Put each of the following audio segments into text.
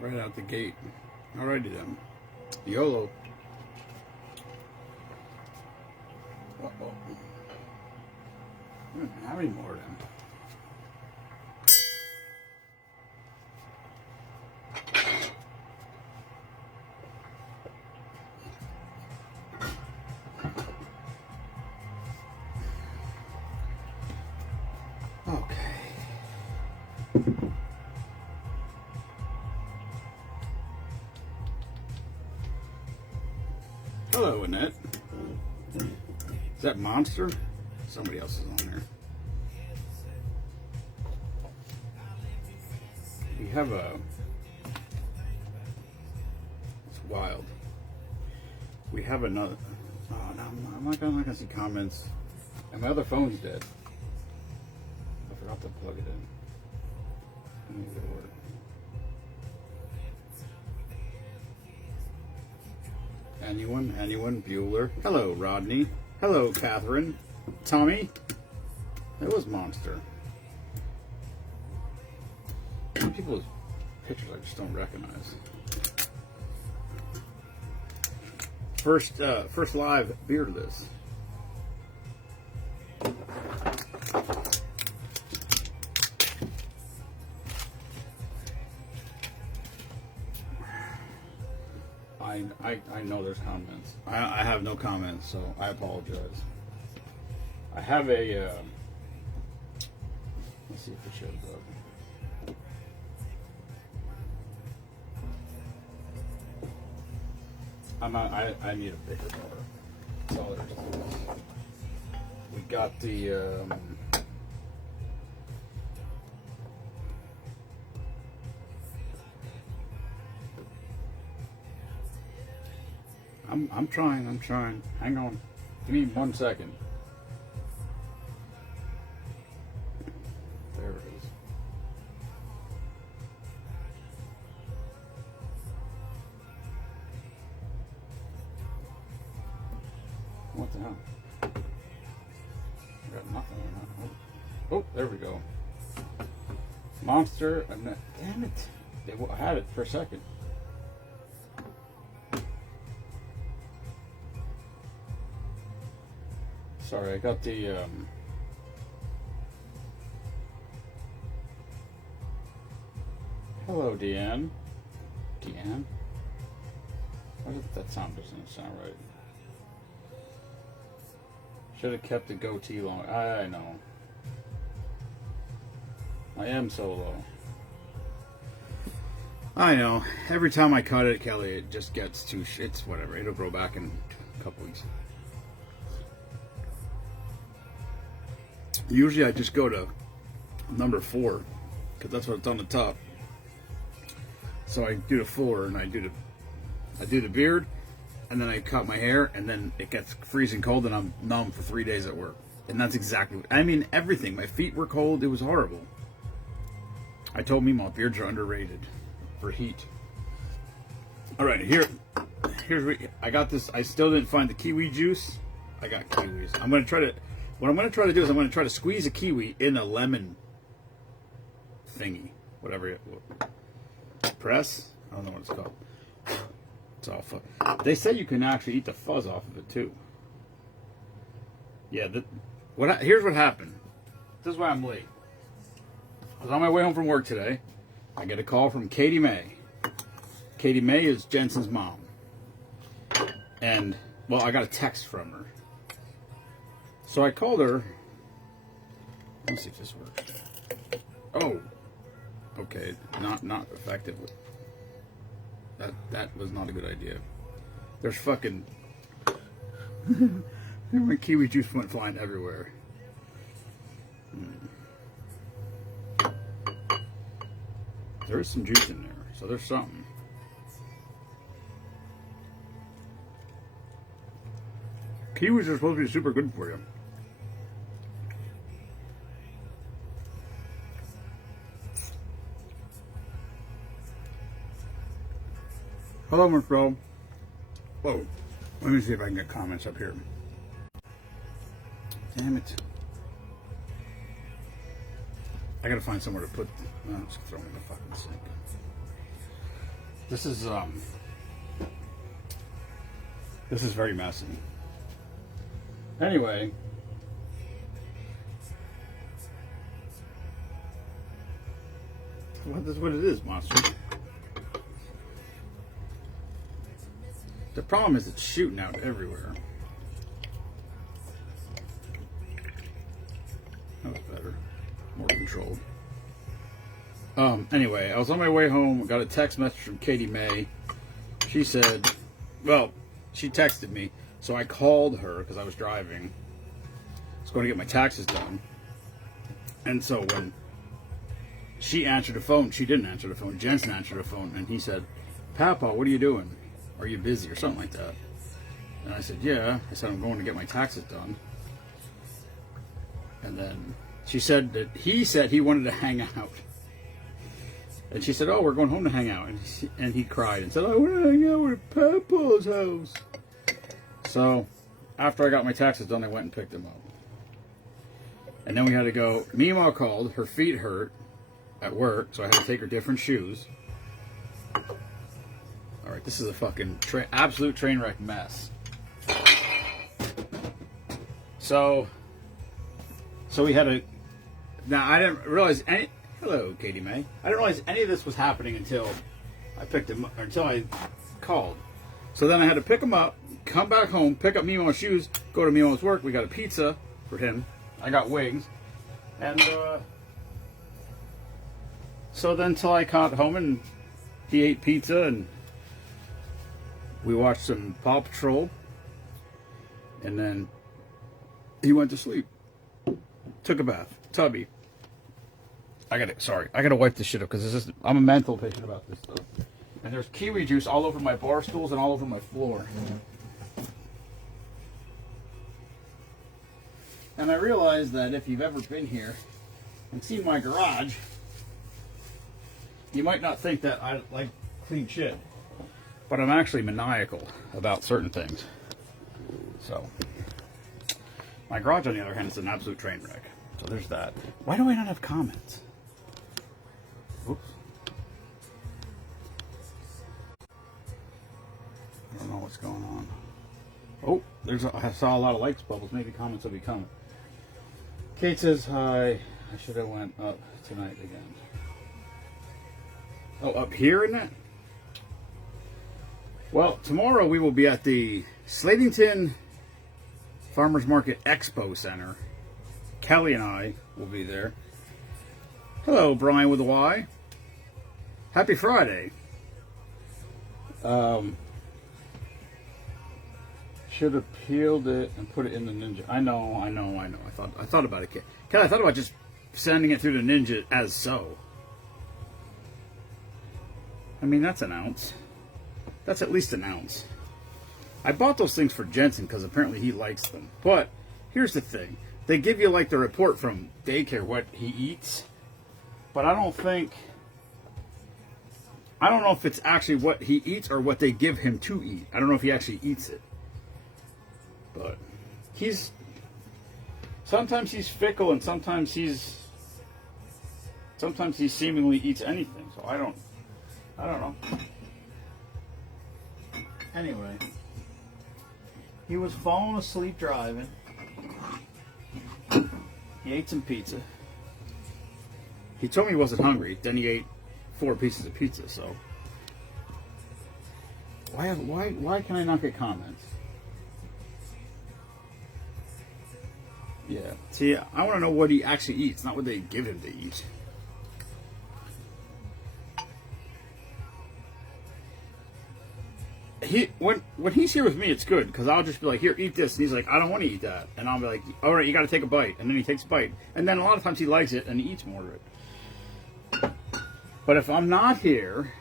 Right out the gate. Alrighty then. YOLO. Uh-oh. I don't have any more of them. Hello, Annette. Is that Monster? Somebody else is on there. We have a... It's wild. We have another... Oh, no, I'm not gonna see comments. And my other phone's dead. I forgot to plug it in. Let me get it work. Anyone? Bueller. Hello, Rodney. Hello, Catherine. Tommy. It was Monster. Some people's pictures I just don't recognize. First live beardless. I know there's comments. I have no comments, so I apologize. I have a let's see if it shows up. I need a bigger motor. That's all there is. We got the I'm trying. Hang on. Give me 1 second. There it is. What the hell? I got nothing on that. Oh, there we go. Monster. Damn it. I had it for a second. Sorry, I got the hello, Deanne. Deanne? Why did that sound doesn't sound right? Should have kept the goatee long. I know. I am solo. I know. Every time I cut it, Kelly, it just gets too it's whatever. It'll grow back in a couple weeks. Usually I just go to number 4 because that's what's on the top. So I do the 4 and I do the beard, and then I cut my hair, and then it gets freezing cold and I'm numb for 3 days at work. And that's exactly what I mean. Everything. My feet were cold. It was horrible. I told Mima beards are underrated for heat. All right, here's I got this. I still didn't find the kiwi juice. I got kiwis. What I'm going to try to do is I'm going to try to squeeze a kiwi in a lemon thingy. Whatever. Press? I don't know what it's called. It's all fun. They say you can actually eat the fuzz off of it too. Yeah. Here's what happened. This is why I'm late. I was on my way home from work today. I get a call from Katie May. Katie May is Jensen's mom. And, well, I got a text from her. So I called her. Let's see if this works. Oh, okay, not effective. That was not a good idea. There's fucking my kiwi juice went flying everywhere. There is some juice in there, so there's something. Kiwis are supposed to be super good for you. Hello, my bro. Whoa. Let me see if I can get comments up here. Damn it. I gotta find somewhere to put... No, I'm just throw them in the fucking sink. This is very messy. Anyway, well, this is what it is, monster. The problem is it's shooting out everywhere. That was better, more controlled. Anyway, I was on my way home, got a text message from Katie May. She said, well, she texted me, so I called her because I was driving. I was going to get my taxes done. And so when she answered the phone, she didn't answer the phone. Jensen answered the phone, and he said, Papa, what are you doing? Are you busy? Or something like that. And I said, yeah. I said, I'm going to get my taxes done. And then she said that he said he wanted to hang out. And she said, oh, we're going home to hang out. And he cried and said, I want to hang out at Papa's house. So after I got my taxes done, I went and picked him up. And then we had to go. Mima called. Her feet hurt at work, so I had to take her different shoes. All right, this is a fucking absolute train wreck mess. So we had to. Now I didn't realize any. Hello, Katie May. I didn't realize any of this was happening until I picked him, or until I called. So then I had to pick him up, come back home, pick up Mimo's shoes, go to Mimo's work. We got a pizza for him. I got wings, and so then until I got home and he ate pizza and we watched some Paw Patrol, and then he went to sleep. Took a bath, tubby. I gotta wipe this shit up because I'm a mental patient about this stuff. And there's kiwi juice all over my bar stools and all over my floor. And I realized that if you've ever been here and seen my garage, you might not think that I like clean shit. But I'm actually maniacal about certain things. So, my garage, on the other hand, is an absolute train wreck. So there's that. Why do I not have comments? Oops. I don't know what's going on. Oh, I saw a lot of likes bubbles. Maybe comments will be coming. Kate says hi. I should have went up tonight again. Oh, up here in that? Well, tomorrow we will be at the Slatington Farmers Market Expo Center. Kelly and I will be there. Hello, Brian with a Y. Happy Friday. Should have peeled it and put it in the Ninja. I know. I thought about it. Kelly, I thought about just sending it through the Ninja as so. I mean, that's an ounce. That's at least an ounce. I bought those things for Jensen because apparently he likes them. But here's the thing. They give you like the report from daycare what he eats. But I don't know if it's actually what he eats or what they give him to eat. I don't know if he actually eats it. But sometimes he's fickle and sometimes he seemingly eats anything. So I don't know. Anyway, he was falling asleep driving. He ate some pizza. He told me he wasn't hungry. Then he ate 4 pieces of pizza. So why can I not get comments? Yeah. See, I want to know what he actually eats, not what they give him to eat. When he's here with me, it's good because I'll just be like, here, eat this, and he's like, I don't want to eat that, and I'll be like, all right, you got to take a bite, and then he takes a bite, and then a lot of times he likes it and he eats more of it. But if I'm not here,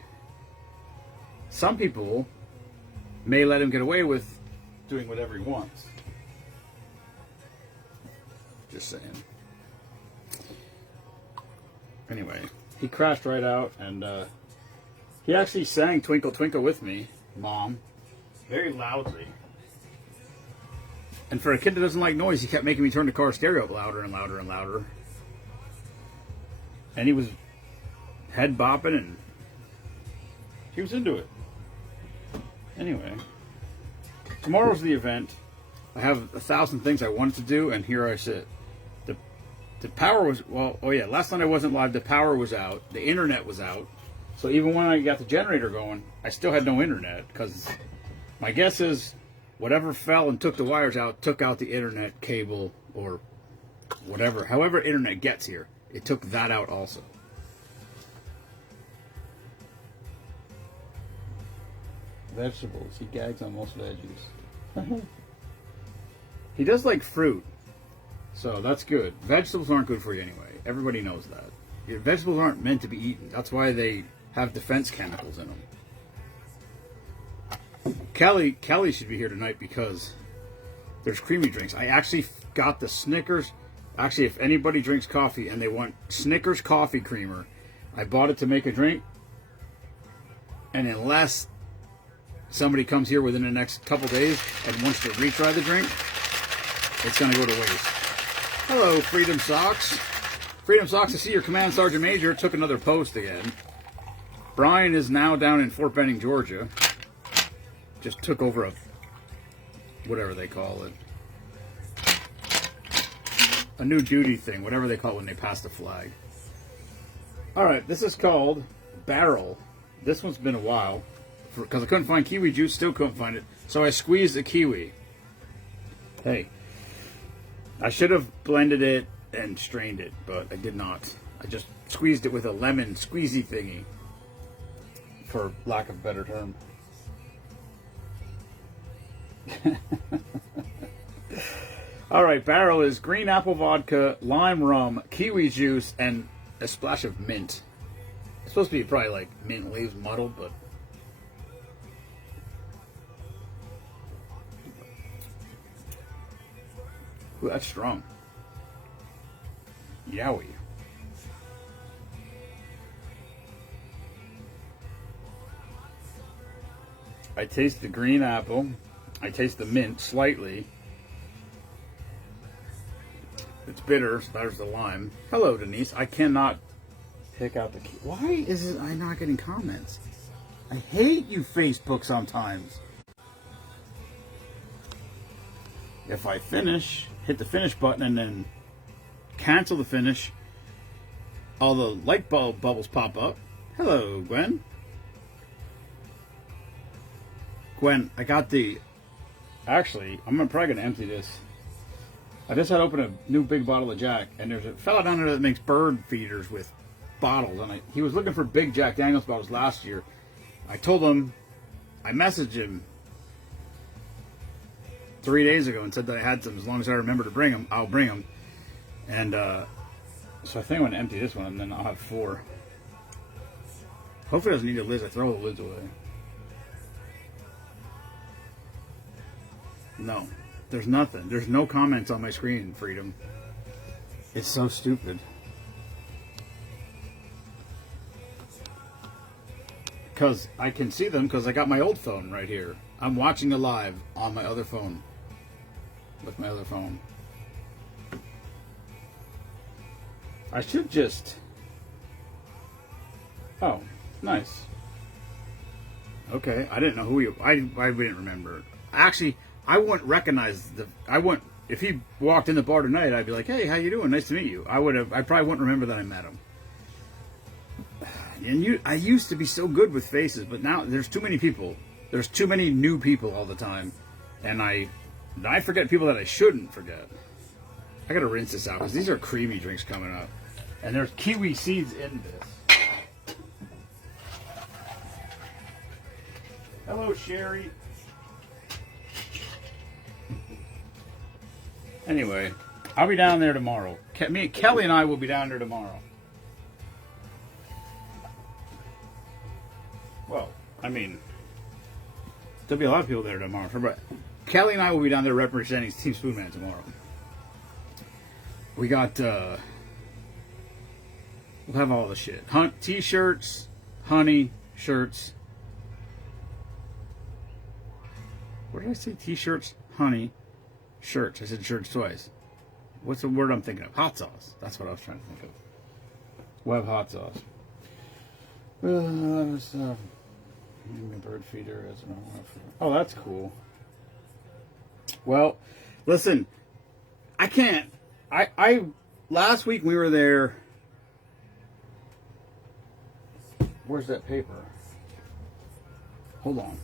some people may let him get away with doing whatever he wants. Just saying. Anyway, he crashed right out, and he actually sang Twinkle Twinkle with me, Mom, very loudly. And for a kid that doesn't like noise, he kept making me turn the car stereo up louder and louder and louder. And he was head bopping and He was into it. Anyway, tomorrow's the event. I have 1,000 things I wanted to do, and here I sit. The power was, well, oh yeah, last night I wasn't live. The power was out. The internet was out. So even when I got the generator going, I still had no internet, because my guess is whatever fell and took the wires out, took out the internet cable or whatever. However internet gets here, it took that out also. Vegetables. He gags on most veggies. He does like fruit. So that's good. Vegetables aren't good for you anyway. Everybody knows that. Your vegetables aren't meant to be eaten. That's why they have defense chemicals in them. Kelly should be here tonight because there's creamy drinks. I actually got the Snickers. Actually, if anybody drinks coffee and they want Snickers coffee creamer, I bought it to make a drink. And unless somebody comes here within the next couple days and wants to retry the drink, it's going to go to waste. Hello, Freedom Socks. Freedom Socks, I see your Command Sergeant Major took another post again. Brian is now down in Fort Benning, Georgia. Just took over a, whatever they call it. A new duty thing, whatever they call it when they pass the flag. Alright, this is called Barrel. This one's been a while. Because I couldn't find kiwi juice, still couldn't find it. So I squeezed a kiwi. Hey. I should have blended it and strained it, but I did not. I just squeezed it with a lemon squeezy thingy, for lack of a better term. Alright, Barrel is green apple vodka, lime rum, kiwi juice, and a splash of mint. It's supposed to be probably like mint leaves muddled, but... Ooh, that's strong. Yowie. I taste the green apple. I taste the mint slightly. It's bitter, so there's the lime. Hello, Denise. I cannot pick out the key. Why is it I'm not getting comments? I hate you, Facebook, sometimes. If I finish, hit the finish button and then cancel the finish, all the light bulb bubbles pop up. Hello, Gwen. Gwen, I got the... Actually, I'm probably going to empty this. I just had to open a new big bottle of Jack, and there's a fella down there that makes bird feeders with bottles, and he was looking for big Jack Daniels bottles last year. I told him, I messaged him 3 days ago and said that I had some. As long as I remember to bring them, I'll bring them. And so I think I'm going to empty this one, and then I'll have 4. Hopefully it doesn't need a lid. I throw the lids away. No, there's nothing. There's no comments on my screen, Freedom. It's so stupid. Because I can see them because I got my old phone right here. I'm watching it live on my other phone. With my other phone. I should just... Oh, nice. Okay, I didn't know who you... I didn't remember. Actually, I wouldn't recognize the... I wouldn't... If he walked in the bar tonight, I'd be like, hey, how you doing? Nice to meet you. I probably wouldn't remember that I met him. And I used to be so good with faces, but now there's too many people. There's too many new people all the time. And I forget people that I shouldn't forget. I gotta rinse this out because these are creamy drinks coming up. And there's kiwi seeds in this. Hello, Sherry. Anyway, I'll be down there tomorrow. Kelly and I will be down there tomorrow. Well, I mean, there'll be a lot of people there tomorrow. But Kelly and I will be down there representing Team Spoonman tomorrow. We got, we'll have all the shit. T-shirts, honey, shirts. What did I say? T-shirts, honey, shirts. I said shirts twice. What's the word I'm thinking of? Hot sauce. That's what I was trying to think of. We'll have hot sauce. Bird feeder as an Oh, that's cool. Well, listen, I can't. I last week we were there. Where's that paper? Hold on.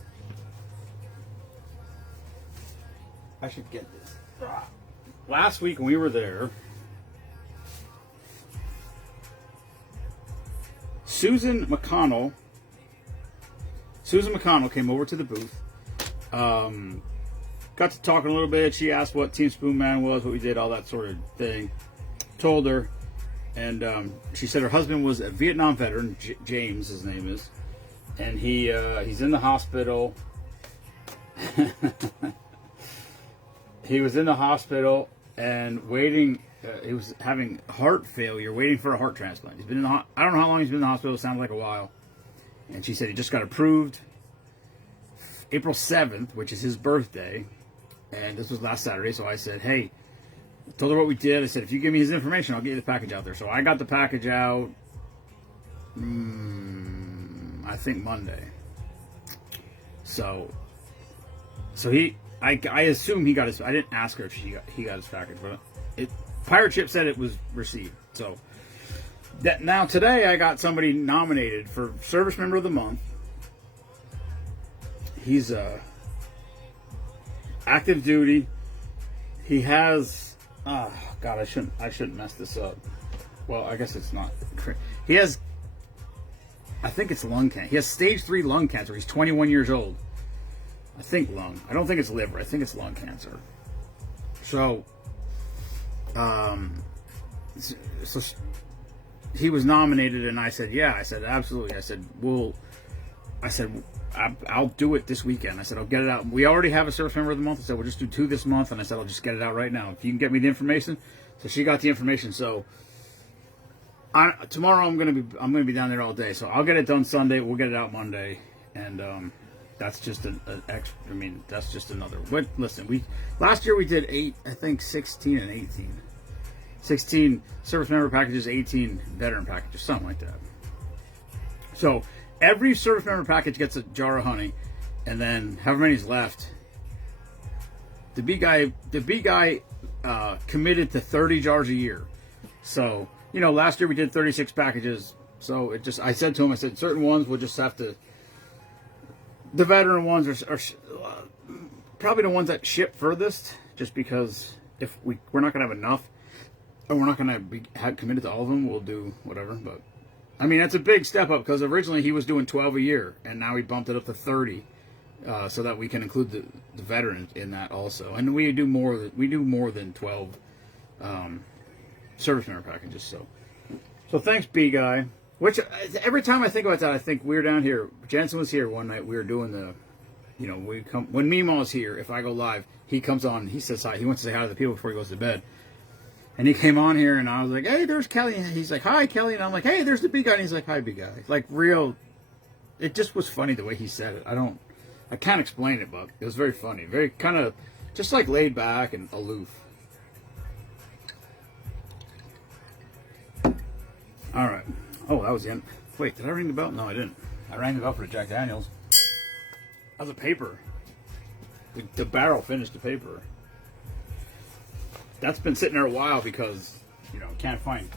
I should get this. Last week when we were there, Susan McConnell came over to the booth. Got to talking a little bit. She asked what Team Spoonman was, what we did, all that sort of thing. Told her, and she said her husband was a Vietnam veteran, James, his name is, and he's in the hospital. He was in the hospital and waiting. He was having heart failure, waiting for a heart transplant. He's been in the I don't know how long he's been in the hospital. It sounds like a while. And she said he just got approved April 7th, which is his birthday. And this was last Saturday. So I said, hey, told her what we did. I said, if you give me his information, I'll get you the package out there. So I got the package out, I think Monday. So I assume he got his. I didn't ask her if he got his package, but Pirate Ship said it was received. So now today I got somebody nominated for Service Member of the Month. He's active duty. He has. Oh God, I shouldn't mess this up. Well, I guess it's not. He has. I think it's lung cancer. He has stage 3 lung cancer. He's 21 years old. I think lung. I don't think it's liver. I think it's lung cancer. So, so he was nominated, and I said, yeah. I said, absolutely. I said, I'll do it this weekend. I said, I'll get it out. We already have a Service Member of the Month. I said, we'll just do 2 this month. And I said, I'll just get it out right now. If you can get me the information. So she got the information. So tomorrow I'm gonna be down there all day. So I'll get it done Sunday. We'll get it out Monday. And that's just an extra. I mean, that's just another. What? Listen, last year we did 16 and 18. 16 service member packages, 18 veteran packages, something like that. So every service member package gets a jar of honey, and then however many's left. The B guy committed to 30 jars a year. So last year we did 36 packages. So I said to him, I said certain ones we'll just have to. The veteran ones are probably the ones that ship furthest, just because if we're not going to have enough, and we're not going to be committed to all of them, we'll do whatever. But I mean, that's a big step up, because originally he was doing 12 a year, and now he bumped it up to 30, so that we can include the veterans in that also. And we do more than 12 service member packages. So thanks, B guy. Which, every time I think about that, I think we're down here. Jensen was here one night. We were doing when Meemaw's here, if I go live, he comes on, he says hi. He wants to say hi to the people before he goes to bed. And he came on here, and I was like, hey, there's Kelly. And he's like, hi, Kelly. And I'm like, hey, there's the big guy. And he's like, hi, big guy. Like, it just was funny the way he said it. I can't explain it, but it was very funny. Very kind of, just like laid back and aloof. All right. Oh, that was the end. Wait, did I ring the bell? No, I didn't. I rang the bell for the Jack Daniels. That was a paper. The barrel finished the paper. That's been sitting there a while because, can't find.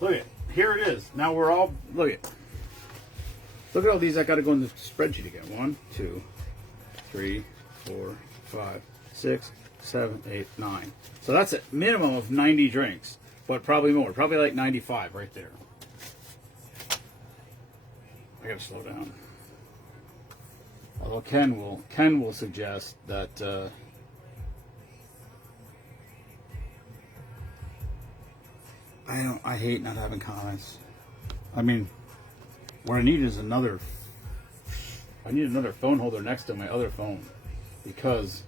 Look at here it is. Now we're all, look at all these. I got to go in the spreadsheet again. 1, 2, 3, 4, 5, 6, 7, 8, 9. So that's a minimum of 90 drinks, but probably more. Probably like 95 right there. I gotta slow down. Although Ken will suggest that I hate not having comments. I mean, what I need is another phone holder next to my other phone, because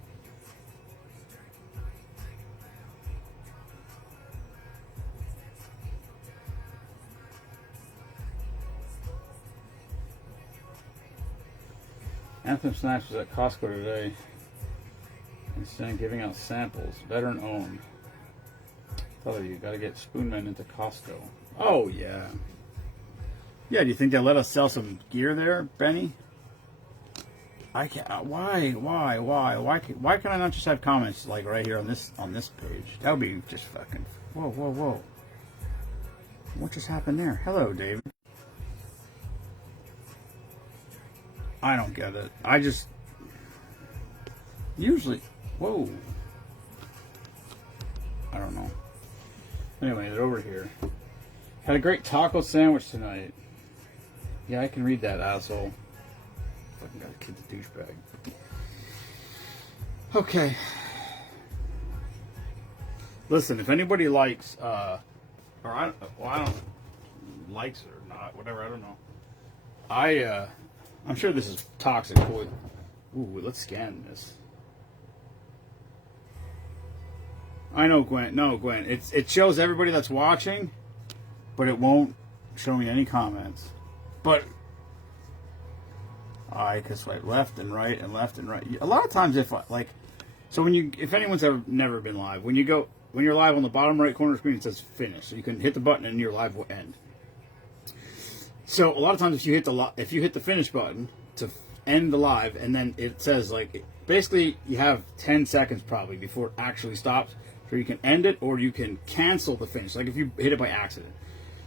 Anthem Snacks was at Costco today instead of giving out samples. Veteran owned. Tell you got to get Spoonman into Costco. Oh, yeah. Yeah, do you think they'll let us sell some gear there, Benny? I can't. Why can I not just have comments like right here on this page? That would be just fucking. Whoa. What just happened there? Hello, David. I don't get it. I just usually. Whoa. I don't know. Anyway, they're over here. Had a great taco sandwich tonight. Yeah, I can read that, asshole. Fucking got a kid's a douchebag. Okay. Listen, if anybody likes, or I don't likes it or not, whatever, I don't know. I'm sure this is toxic. Ooh, let's scan this. I know, Gwen. No, Gwen. It shows everybody that's watching, but it won't show me any comments. But I can swipe left and right and left and right. A lot of times, if anyone's ever never been live, when you're live on the bottom right corner of the screen, it says finish. So you can hit the button and your live will end. So a lot of times, if you hit the finish button to end the live, and then it says basically you have 10 seconds probably before it actually stops. So you can end it or you can cancel the finish. Like if you hit it by accident.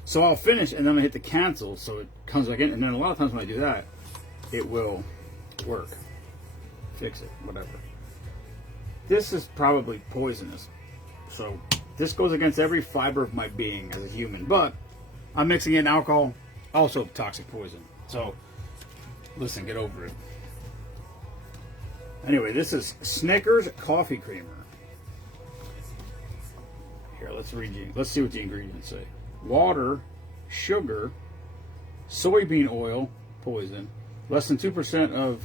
So I'll finish and then I hit the cancel so it comes back in. And then a lot of times when I do that, it will work. Fix it, whatever. This is probably poisonous. So this goes against every fiber of my being as a human. But I'm mixing in alcohol, also toxic poison. So listen, get over it. Anyway, this is Snickers coffee creamer. Here, let's see what the ingredients say. Water, sugar, soybean oil, poison, less than 2% of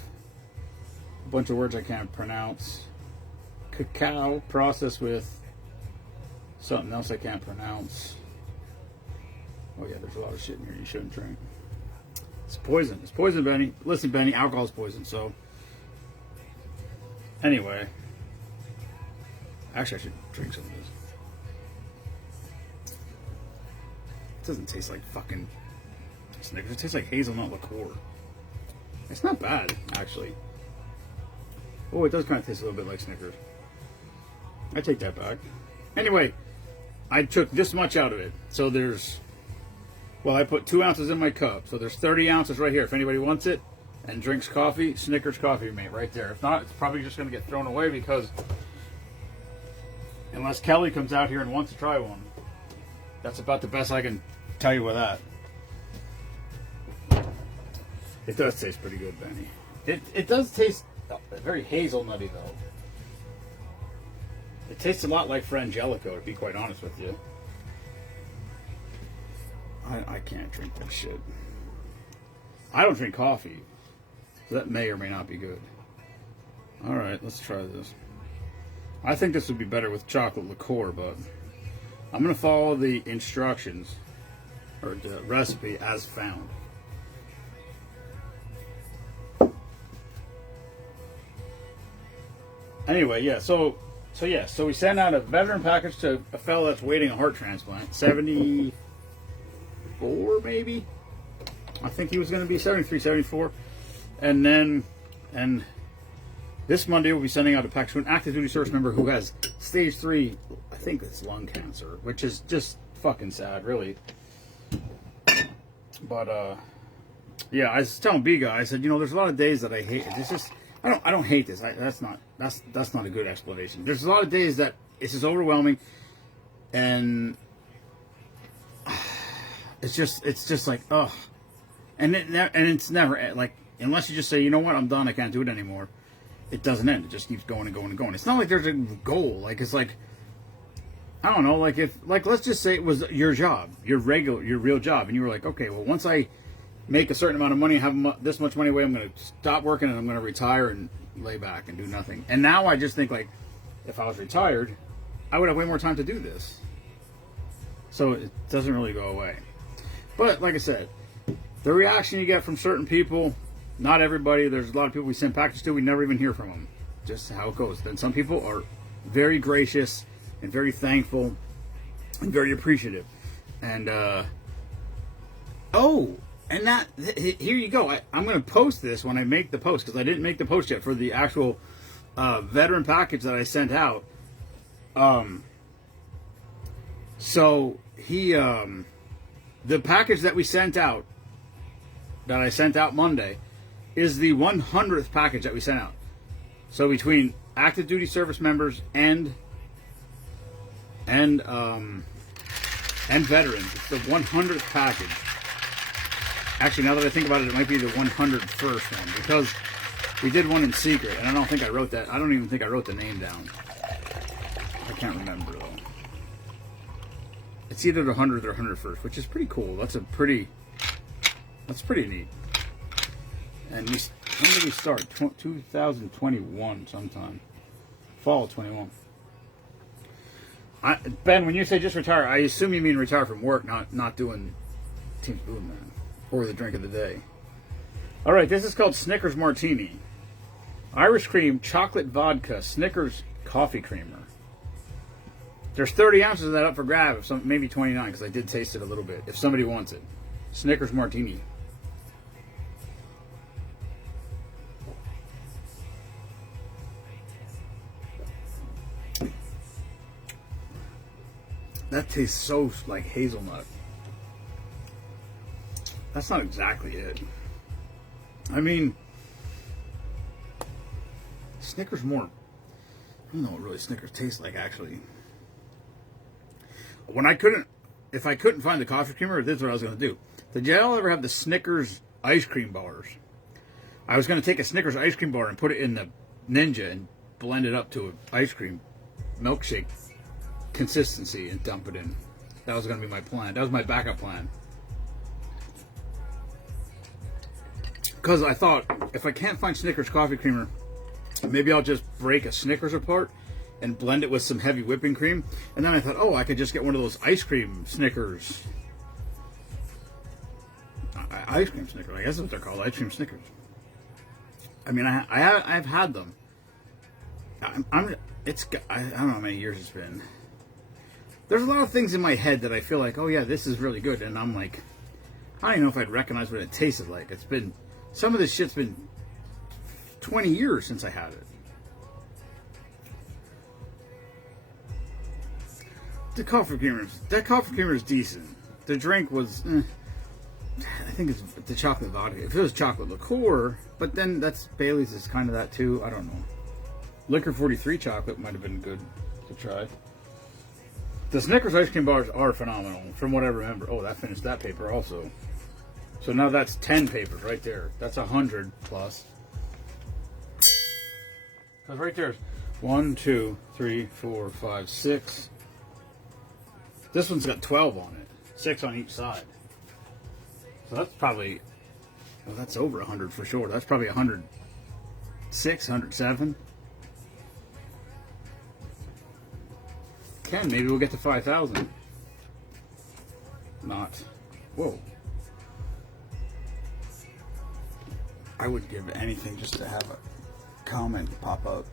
a bunch of words I can't pronounce, cacao processed with something else I can't pronounce. Oh yeah, there's a lot of shit in here you shouldn't drink. It's poison. It's poison, Benny. Listen, Benny, alcohol's poison, so anyway. Actually, I should drink some of this. It doesn't taste like fucking Snickers. It tastes like hazelnut liqueur. It's not bad, actually. Oh, it does kind of taste a little bit like Snickers. I take that back. Anyway, I took this much out of it. So I put 2 ounces in my cup. So there's 30 ounces right here. If anybody wants it and drinks coffee, Snickers Coffee Mate right there. If not, it's probably just going to get thrown away because unless Kelly comes out here and wants to try one, that's about the best I can tell you with that. It does taste pretty good, Benny. It does taste very hazelnutty, though. It tastes a lot like Frangelico, to be quite honest with you. I can't drink that shit. I don't drink coffee, so that may or may not be good. Alright, let's try this. I think this would be better with chocolate liqueur, but I'm going to follow the instructions or the recipe as found. Anyway, yeah, so we sent out a veteran package to a fellow that's waiting a heart transplant. 74, maybe? I think he was going to be 73, 74. And this Monday we'll be sending out a package to an active duty service member who has stage 3, I think it's lung cancer, which is just fucking sad, really. But, yeah, I was telling B guy, I said, there's a lot of days that I hate it. It's just, I don't hate this. That's not a good explanation. There's a lot of days that it's just overwhelming, and it's just like, ugh. And it's never, like, unless you just say, you know what, I'm done, I can't do it anymore. It doesn't end. It just keeps going and going and going. It's not like there's a goal. Like, it's like, I don't know, like let's just say it was your job, your real job, and you were like, okay, well, once I make a certain amount of money, have this much money away, I'm going to stop working and I'm going to retire and lay back and do nothing. And now I just think, like, if I was retired, I would have way more time to do this. So it doesn't really go away. But like I said, the reaction you get from certain people, not everybody, there's a lot of people we send packages to, we never even hear from them. Just how it goes. Then some people are very gracious and very thankful and very appreciative. And, And that, here you go. I'm going to post this when I make the post, because I didn't make the post yet for the actual veteran package that I sent out. So he, the package that we sent out, that I sent out Monday, is the 100th package that we sent out. So between active duty service members and veterans, it's the 100th package. Actually, now that I think about it, it might be the 101st one, because we did one in secret, and I don't think I wrote that. I don't even think I wrote the name down. I can't remember, though. It's either the 100th or 101st, which is pretty cool. That's pretty neat. And when did we start? 2021 sometime. Fall 21. Ben, when you say just retire, I assume you mean retire from work, not doing Team Spoon Man. Or the drink of the day. All right, this is called Snickers Martini. Irish cream, chocolate vodka, Snickers coffee creamer. There's 30 ounces of that up for grab, maybe 29, because I did taste it a little bit, if somebody wants it. Snickers Martini. That tastes so like hazelnut. That's not exactly it. I mean, Snickers more. I don't know what really Snickers tastes like, actually. If I couldn't find the coffee creamer, this is what I was going to do. Did y'all ever have the Snickers ice cream bars? I was going to take a Snickers ice cream bar and put it in the Ninja and blend it up to an ice cream milkshake consistency and dump it in. That was going to be my plan. That was my backup plan. Because I thought, if I can't find Snickers coffee creamer, maybe I'll just break a Snickers apart and blend it with some heavy whipping cream. And then I thought, oh, I could just get one of those ice cream Snickers. Ice cream Snickers, I guess that's what they're called, ice cream Snickers. I mean, I've had them. I don't know how many years it's been. There's a lot of things in my head that I feel like, oh yeah, this is really good. And I'm like, I don't even know if I'd recognize what it tasted like. Some of this shit's been 20 years since I had it. That coffee creamer is decent. The drink was, I think it's the chocolate vodka. If it was chocolate liqueur, but then that's Bailey's is kind of that too. I don't know. Liquor 43 chocolate might have been good to try. The Snickers ice cream bars are phenomenal, from what I remember. Oh, that finished that paper also. So now that's 10 papers right there. That's 100 plus. Because right there's 1, 2, 3, 4, 5, 6. This one's got 12 on it. 6 on each side. So that's probably, well, that's over 100 for sure. That's probably 106, 107. Ken, maybe we'll get to 5,000. Not. Whoa. I would give anything just to have a comment pop up.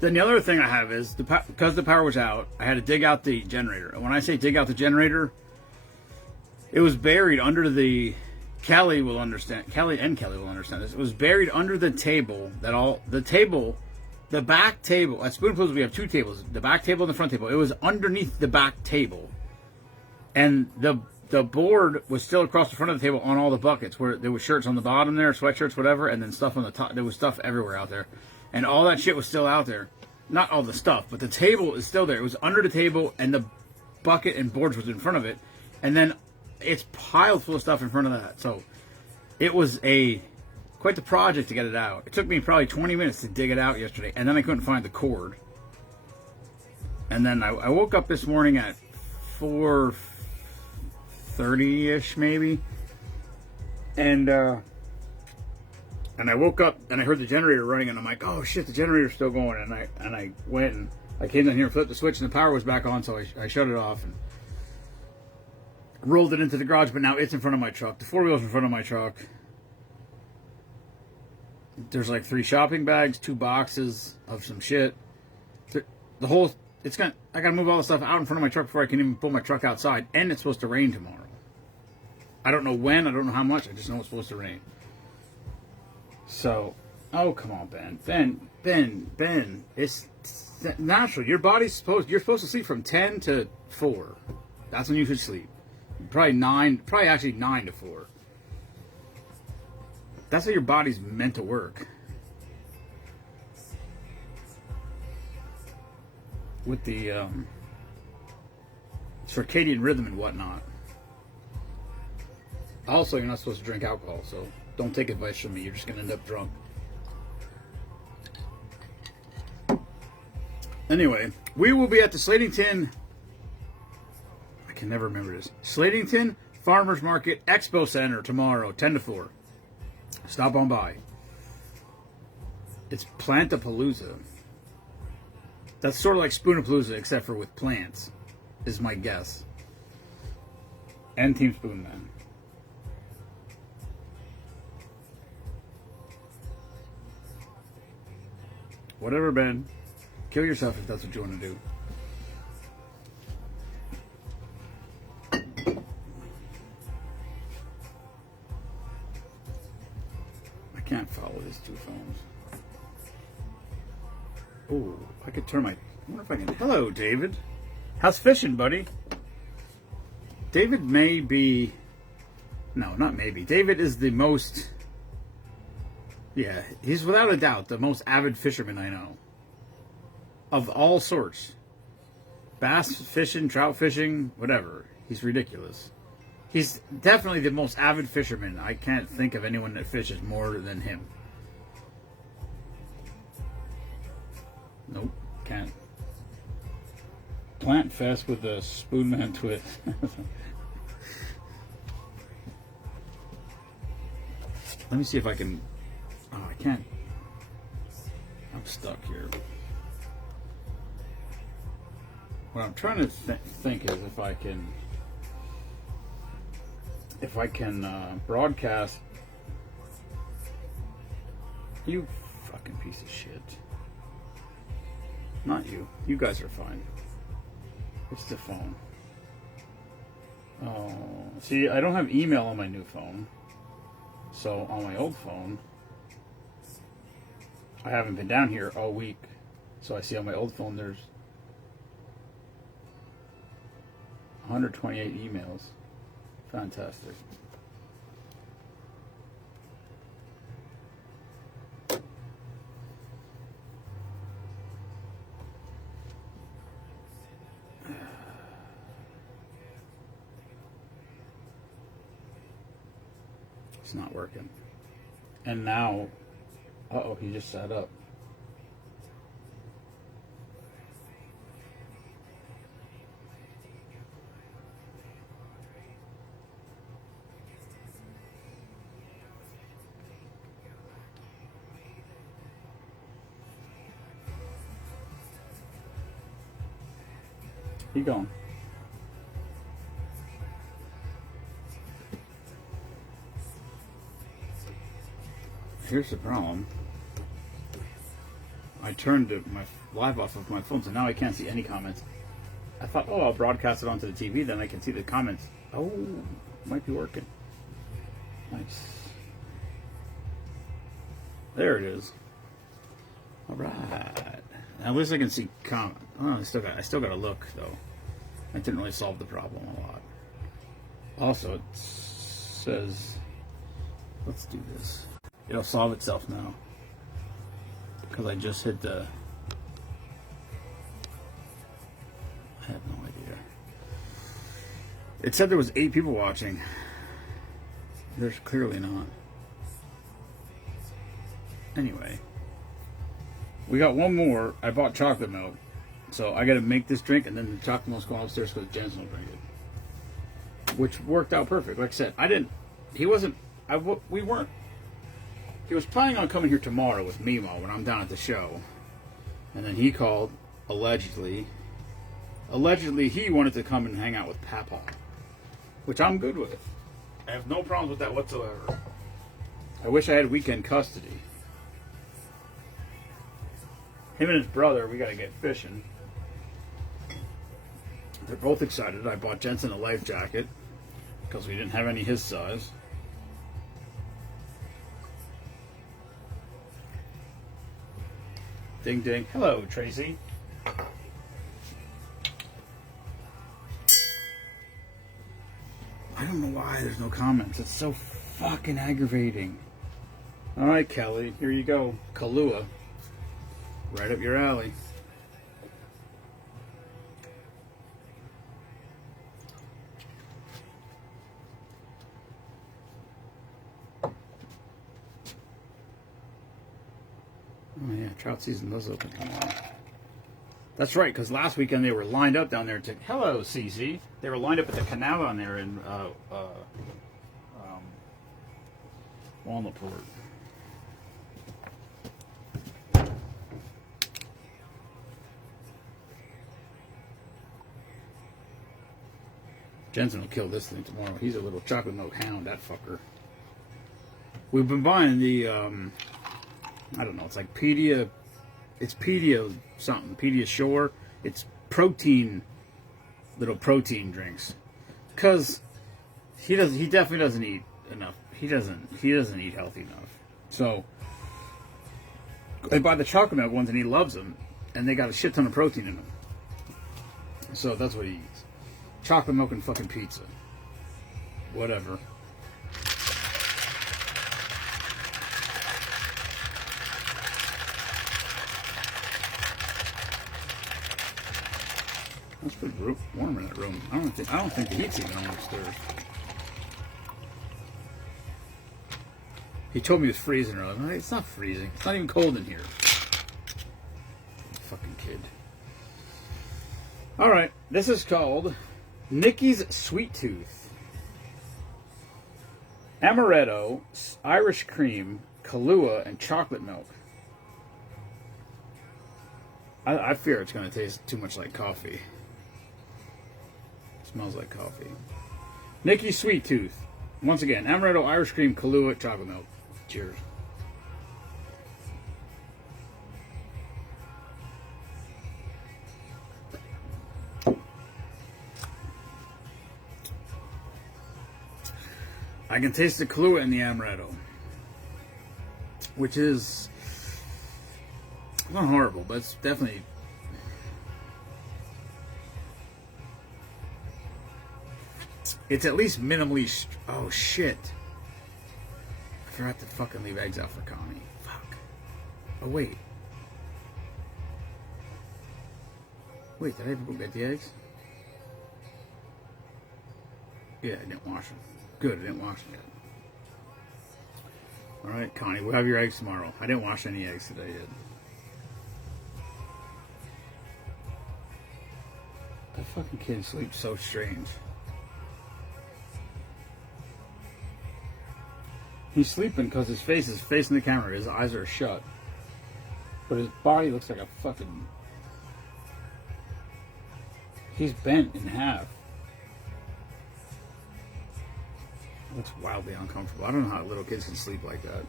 Then the other thing I have is, because the power was out, I had to dig out the generator. And when I say dig out the generator, it was buried under the, Kelly and Kelly will understand this. It was buried under the table, the back table. At Spoonfuls we have two tables, the back table and the front table. It was underneath the back table. And the board was still across the front of the table on all the buckets, where there was shirts on the bottom there, sweatshirts, whatever, and then stuff on the top. There was stuff everywhere out there. And all that shit was still out there. Not all the stuff, but the table is still there. It was under the table, and the bucket and boards was in front of it. And then it's piled full of stuff in front of that. So it was quite the project to get it out. It took me probably 20 minutes to dig it out yesterday, and then I couldn't find the cord. And then I woke up this morning at 4:30-ish maybe, and I woke up and I heard the generator running, and I'm like, oh shit, the generator's still going. And I went and I came down here and flipped the switch, and the power was back on, so I shut it off and rolled it into the garage. But now it's in front of my truck. The 4-wheel's in front of my truck. There's like 3 shopping bags, 2 boxes of some shit. The whole I gotta move all the stuff out in front of my truck before I can even pull my truck outside, and it's supposed to rain tomorrow. I don't know when, I don't know how much, I just know it's supposed to rain. So, oh, come on, Ben. It's natural. You're supposed to sleep from 10 to 4. That's when you should sleep. Probably actually 9 to 4. That's how your body's meant to work. With the circadian rhythm and whatnot. Also, you're not supposed to drink alcohol, so don't take advice from me. You're just going to end up drunk. Anyway, we will be at the Slatington... I can never remember this. Slatington Farmers Market Expo Center tomorrow, 10 to 4. Stop on by. It's Plantapalooza. That's sort of like Spoonapalooza, except for with plants, is my guess. And Team Spoonman. Whatever, Ben. Kill yourself if that's what you want to do. I can't follow these two phones. Oh, I could turn my... I wonder if I can... Hello, David. How's fishing, buddy? David may be... No, not maybe. David is the most... Yeah, he's without a doubt the most avid fisherman I know. Of all sorts. Bass fishing, trout fishing, whatever. He's ridiculous. He's definitely the most avid fisherman. I can't think of anyone that fishes more than him. Nope, can't. Plant Fest with the Spoonman twist. Let me see if I can... Oh, I can't. I'm stuck here. What I'm trying to think is if I can broadcast. You fucking piece of shit. Not you. You guys are fine. It's the phone. Oh, see, I don't have email on my new phone. So on my old phone, I haven't been down here all week. So I see on my old phone there's 128 emails. Fantastic. It's not working. And now, uh-oh, he just sat up. Keep going. Here's the problem. I turned my live off of my phone, so now I can't see any comments. I thought, oh, I'll broadcast it onto the TV, then I can see the comments. Oh, might be working. Nice. There it is. All right. Now, at least I can see comment. Oh, I still got to look though. That didn't really solve the problem a lot. Also, it says, let's do this. It'll solve itself now. Because I just hit the... I have no idea. It said there was 8 people watching. There's clearly not. Anyway. We got one more. I bought chocolate milk. So I got to make this drink and then the chocolate milk's going upstairs because Jensen will drink it. Which worked out perfect. Like I said, we weren't. He was planning on coming here tomorrow with Mimo when I'm down at the show. And then he called, allegedly. Allegedly, he wanted to come and hang out with Papa. Which I'm good with. I have no problems with that whatsoever. I wish I had weekend custody. Him and his brother, we gotta get fishing. They're both excited. I bought Jensen a life jacket because we didn't have any his size. Ding ding. Hello, Tracy. I don't know why there's no comments. It's so fucking aggravating. All right, Kelly, here you go. Kahlua. Right up your alley. Oh yeah, trout season does open tomorrow. That's right, because last weekend they were lined up down there to... Hello, CZ. They were lined up at the canal down there in Walnutport. Jensen will kill this thing tomorrow. He's a little chocolate milk hound, that fucker. We've been buying the, I don't know, it's like Pedia... It's Pedia something, Pedia Shore. It's protein, little protein drinks. Cause he definitely doesn't eat enough. He doesn't eat healthy enough. So I buy the chocolate milk ones and he loves them, and they got a shit ton of protein in them. So that's what he eats: chocolate milk and fucking pizza. Whatever. It's pretty warm in that room. I don't think the heat's even on upstairs. He told me it was freezing earlier. I'm like, it's not freezing. It's not even cold in here. Fucking kid. All right, this is called Nikki's Sweet Tooth. Amaretto, Irish cream, Kahlua, and chocolate milk. I fear it's going to taste too much like coffee. Smells like coffee. Nikki's Sweet Tooth. Once again, amaretto, Irish cream, Kahlua, chocolate milk. Cheers. I can taste the Kahlua in the amaretto, which is not horrible, but it's definitely... It's at least minimally... Oh, shit. I forgot to fucking leave eggs out for Connie. Fuck. Oh, wait. Wait, did I ever go get the eggs? Yeah, I didn't wash them. Good, I didn't wash them yet. Alright, Connie, we'll have your eggs tomorrow. I didn't wash any eggs today yet. That fucking kid sleeps so strange. He's sleeping because his face is facing the camera. His eyes are shut. But his body looks like a fucking... He's bent in half. Looks wildly uncomfortable. I don't know how little kids can sleep like that.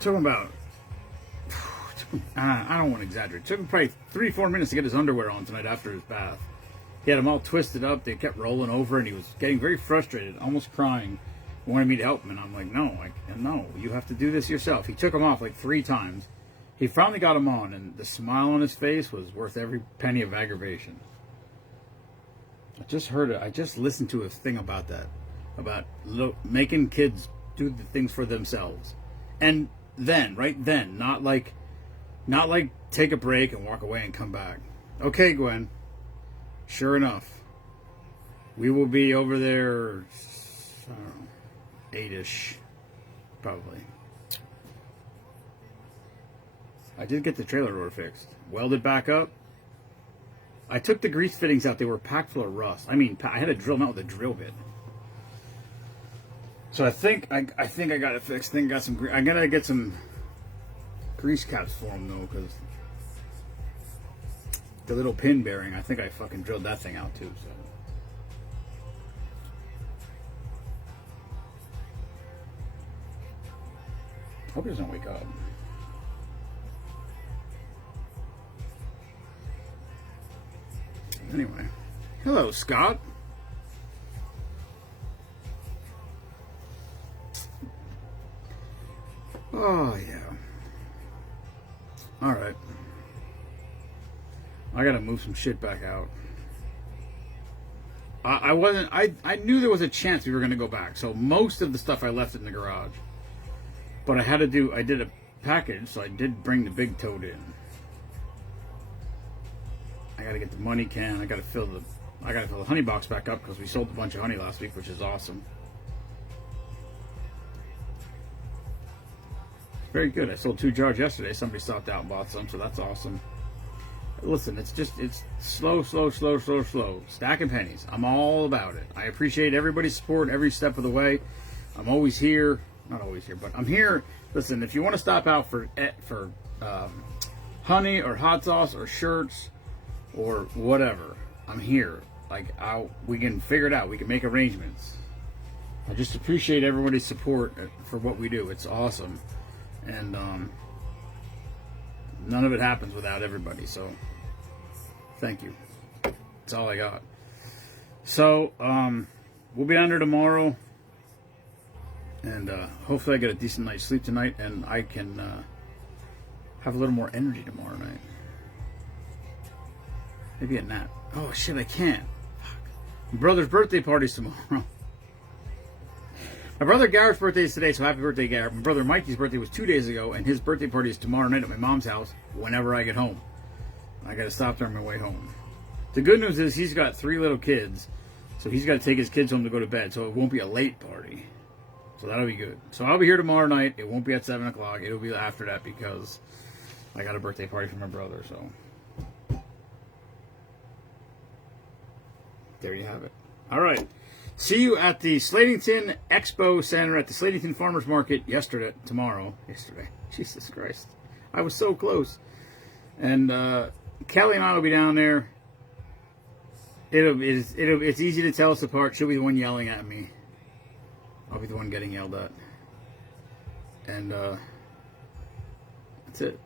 Talking about... I don't want to exaggerate. It took him probably 3-4 minutes to get his underwear on tonight after his bath. He had them all twisted up. They kept rolling over, and he was getting very frustrated, almost crying. He wanted me to help him, and I'm like, no, you have to do this yourself. He took them off like 3 times. He finally got them on, and the smile on his face was worth every penny of aggravation. I just heard it. I just listened to a thing about that, about making kids do the things for themselves, and then, right then, not like take a break and walk away and come back. Okay, Gwen. Sure enough, we will be over there, I don't know, 8-ish, probably. I did get the trailer door fixed. Welded back up. I took the grease fittings out. They were packed full of rust. I mean, I had to drill them out with a drill bit. So I think I got it fixed. I gotta get some grease caps for them though, because the little pin bearing, I think I fucking drilled that thing out too. So Hope he doesn't wake up. Anyway. Hello, Scott. Oh, yeah. Alright. I gotta move some shit back out. I knew there was a chance we were gonna go back, so most of the stuff I left in the garage. But I did a package, so I did bring the big tote in. I gotta get the money can, I gotta fill the honey box back up because we sold a bunch of honey last week, which is awesome. Very good. I sold 2 jars yesterday. Somebody stopped out and bought some, so that's awesome. Listen, it's slow. Stacking pennies. I'm all about it. I appreciate everybody's support every step of the way. I'm always here. Not always here, but I'm here. Listen, if you want to stop out for honey or hot sauce or shirts or whatever, I'm here. We can figure it out. We can make arrangements. I just appreciate everybody's support for what we do. It's awesome. And none of it happens without everybody, so thank you. That's all I got. So we'll be under tomorrow, and hopefully I get a decent night's sleep tonight, and I can have a little more energy tomorrow night. Maybe a nap. Oh shit, I can't. Fuck. My brother's birthday party's tomorrow. My brother Garrett's birthday is today, so happy birthday, Garrett. My brother Mikey's birthday was 2 days ago, and his birthday party is tomorrow night at my mom's house whenever I get home. I got to stop there on my way home. The good news is he's got 3 little kids, so he's got to take his kids home to go to bed, so it won't be a late party. So that'll be good. So I'll be here tomorrow night. It won't be at 7 o'clock. It'll be after that because I got a birthday party for my brother, so. There you have it. All right. See you at the Slatington Expo Center at the Slatington Farmers Market tomorrow. Jesus Christ. I was so close. And Kelly and I will be down there. It's easy to tell us apart. She'll be the one yelling at me. I'll be the one getting yelled at. And that's it.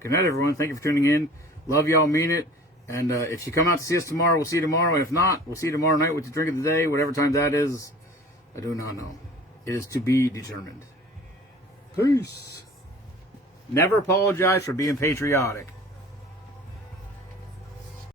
Good night, everyone. Thank you for tuning in. Love y'all, mean it. And if you come out to see us tomorrow, we'll see you tomorrow. And if not, we'll see you tomorrow night with the drink of the day, whatever time that is. I do not know. It is to be determined. Peace. Never apologize for being patriotic.